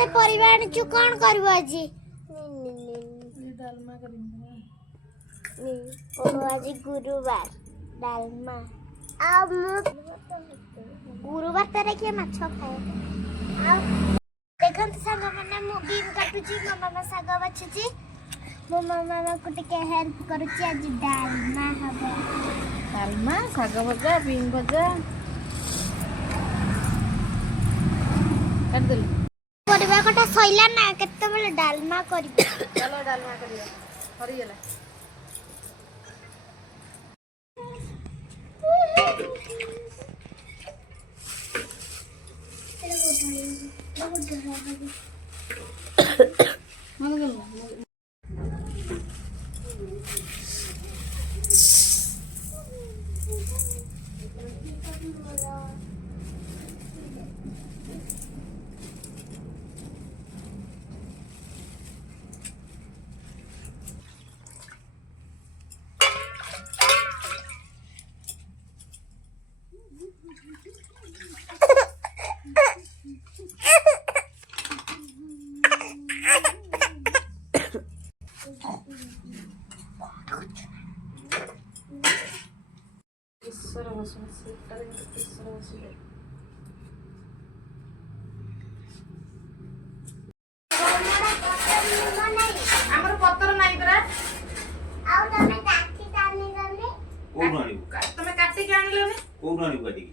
गुड़े परिवा आनिचु कौन करबो आजी डालमा करिम आज गुरुवार डालमा गुरुवार तारे के माछ खाए देखंत संग माने मु बीम काटुची मो मामा साग बाछुची मो मामा को टिके हेल्प करूची आज डालमा हबो डालमा साग भजा बीम भजा कर दे परिवा कटा सइला ना केते बेले डालमा करी चलो डालमा करियो हरि गेला हमर पत्तर नाही परा आउ तमे काठी तानी गने कोन आनी तमे काटी के आनिलो ने कोन आनी काटी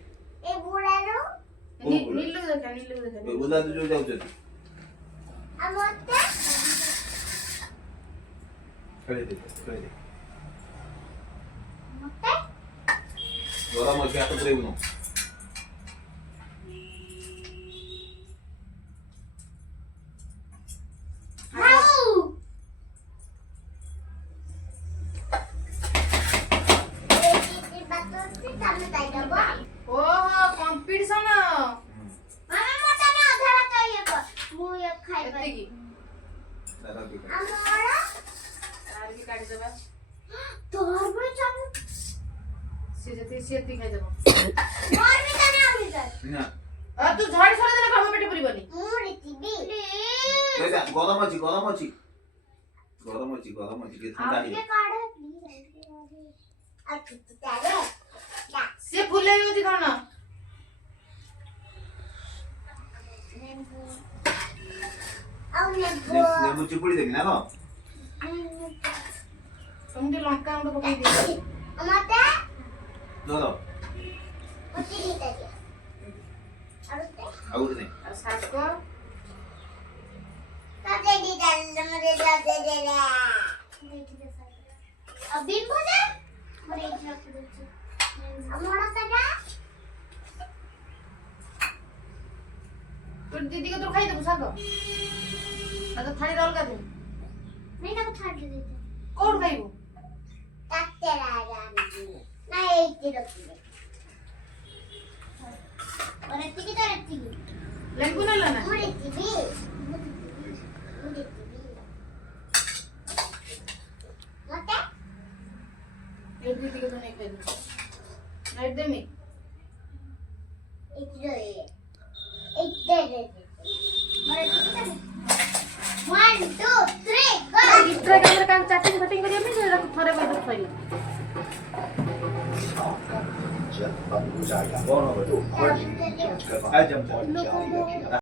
ए बुडारो नीलू देखा बुदा तो जो जाउछ आ मते खड़े दे मते गरम ଅଛି ହାତ ପୁରେଇବୁନୁ ओहो कंपटीशन एतिकी दादा की आर की काटी देबा से जति से एति खाइ देबो ना आ तू झाड़ी छोड़ देले कम पेट पुरीबनी एजा गरम ଅଛି के ठंडा नहीं से फुले होती कोन लेमु चिपुड़ी देबी ना तो तुम दे लंका अंड पकाई दे दो आउर नहीं और सास को अभी भजा और एक रख दो हमरा सगा तो दीदी को तो खाई दे साग आ तो थाली रोल कर दे मैं ना उठा दे देते कोड खाइबो काटे राजा ना एक ही रख दे और एतिकी तो एतिकी लेंगु न लेना मुड़ी टीवी मते एक दीदी को तो नहीं खाई दे नाइट दे मी एक दे और एतिकी तो 1 2 3 गो इतरा कैमरा काम चाटिंग फटिंग करियो मी से थरे बैठ थई कौन हो आ जम